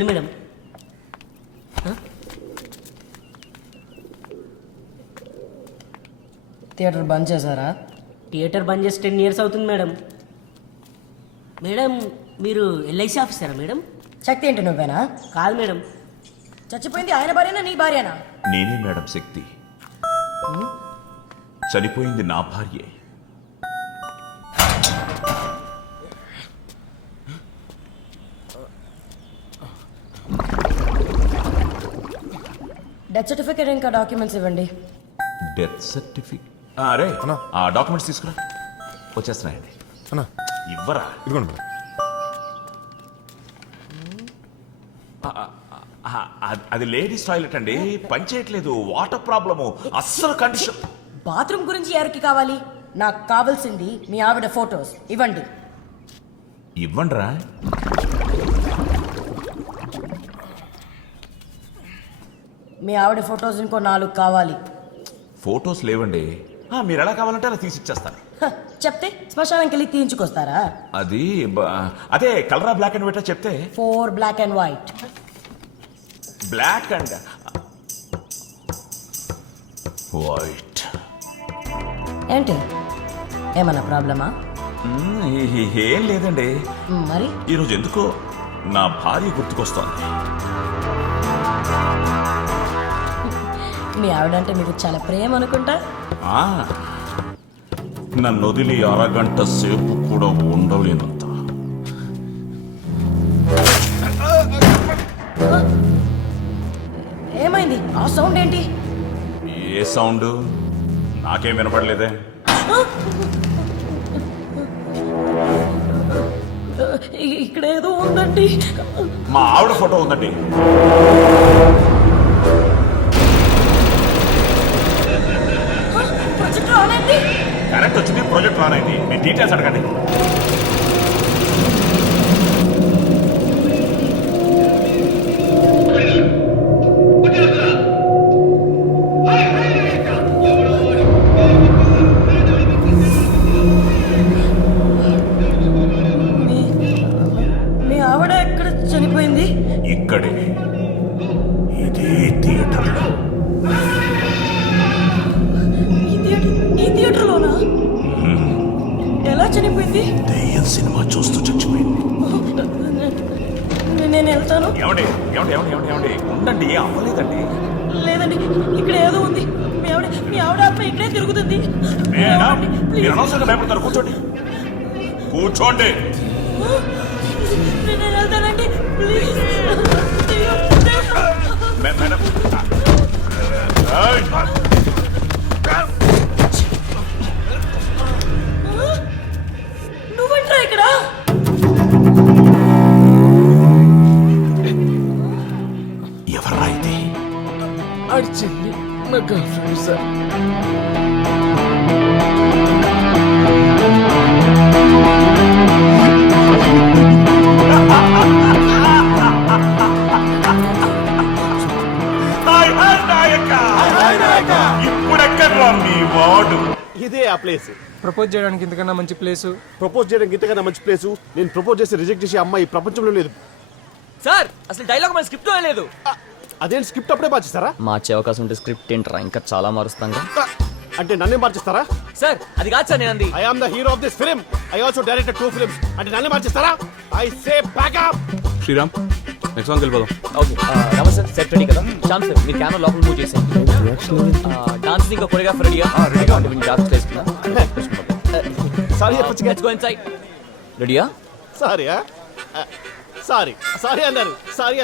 రండి madam. Theatre బంద్ చేశారా? Theatre బంద్ చేసి 10 years అవుతుంది మేడం. మేడం మీరు ఎల్ఐసి ఆఫీసరా మేడం? శక్తి ఏంటి నువ్వేనా? కాదు మేడం. చచ్చిపోయింది ఆయన భార్యనా నీ భార్యనా? నేనే మేడం శక్తి. చనిపోయింది నా భార్యే. డెత్ సర్టిఫికేట్ ఇంకా డాక్యుమెంట్స్ ఇవ్వండి. డెత్ సర్టిఫికేట్ అరే ఆ డాక్యుమెంట్స్ తీసుకురా. వచ్చేస్తున్నాయండి. ఇవ్వరా? ఇదిగోండి. అది లేడీస్ టాయిలెట్ అండి, పనిచేయట్లేదు. వాటర్ ప్రాబ్లము, అస్సలు కండిషన్. బాత్రూమ్ గురించి ఎవరికి కావాలి? నాకు కావాల్సింది మీ ఆవిడ ఫొటోస్ ఇవ్వండి. ఇవ్వండిరా. మీ ఆవిడ ఫొటోస్ ఇంకో 4 కావాలి. ఫొటోస్ లేవండి. మీరు ఎలా కావాలంటే అలా తీసిచ్చేస్తాను. చెప్తే శ్మశానంకి వెళ్ళి తీయించుకొస్తారా? అది అదే కలరా బ్లాక్ అండ్ వైట్ చెప్తే 4 black and white. Black and white. ఏంటి ఏమన్నా ప్రాబ్లమా? ఏం లేదండి. మరి ఈరోజు ఎందుకో నా భార్య గుర్తుకొస్తోంది. మీ ఆవిడంటే మీకు చాలా ప్రేమ అనుకుంటా. నన్ను వదిలి అరగంట సేపు కూడా ఉండలేనంత. ఏమైంది? ఆ సౌండ్ ఏంటి? ఏ సౌండ్? నాకేం వినపడలేదే. ఇక్కడ ఏదో ఉందండి. మా ఆవిడ ఫోటో ఉందండి. కరెక్ట్ వచ్చింది. ప్రాజెక్ట్ రాన్ అయింది. మీ డీటెయిల్స్ అడగండి. మీ ఆవిడ ఎక్కడ చనిపోయింది? ఇక్కడే, ఇదే థియేటర్లో. ఈ థియేటర్లోనా? ఎలా చనిపోయింది? దెయ్యం సినిమా చూస్తూ చచ్చిపోయింది. నేను వెళ్తాను. ఏమండి ఏమండి ఏమండి ఏమండి ఏమండి ఉండండి. అవ్వలేదండి. లేదండి, ఇక్కడ ఏదో ఉంది. మీ ఆవిడ ఆత్మ ఇక్కడే తిరుగుతుంది. మీరు అనవసరంగా భయపడతారు. కూర్చోండి కూర్చోండి. నేను వెళ్తానండి ప్లీజ్. మేడం నువ్వేంట్రా ఇక్కడ? ఎవర్రా ఇది? అడిచింది నా గర్ల్ ఫ్రెండ్ సార్. ఇప్పుడెక్కడ్రా మీ వాడు? ఇదే ఆ ప్లేస్. ప్రపోజ్ చేయడానికి ఇంతకన్నా మంచి ప్లేసు. ప్రపోజ్ చేయడానికి ఇంతకన్నా మంచి ప్లేసు. నేను ప్రపోజ్ చేసి రిజెక్ట్ చేసే అమ్మాయి ప్రపంచంలో లేదు సార్. అసలు డైలాగ్ మన స్క్రిప్ట్ లేదు. అదేంటి స్క్రిప్ట్ అప్పుడే మార్చేస్తారా? మార్చే అవకాశం ఉంటే స్క్రిప్ట్ ఏంట్రా, ఇంకా చాలా మారుస్తాం. అంటే నన్నే మార్చేస్తారా? సార్ అది కాదు సార్, నేను అంది. I am the hero of this film. I also directed 2 films. అంటే నన్నే మార్చేస్తారా? I say back up. Sriram, next song వెళ్ళిపోదాం. Okay Ramesh sir set ready కదా? శ్యామ్ సార్ మీరు కెమెరా లోపల మూవ్ చేసేయండి. డాన్స్ ఇంకా కొరియోగ్రాఫర్ రెడీయా? డాన్స్ చేసుకున్నా. సారీ చెప్పొచ్చు. Let's go inside. రెడీయా? సారీ సారీ సారీ అన్నారు. సారీ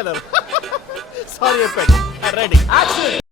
చెప్పండి. రెడీ. యాక్షన్.